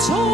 So.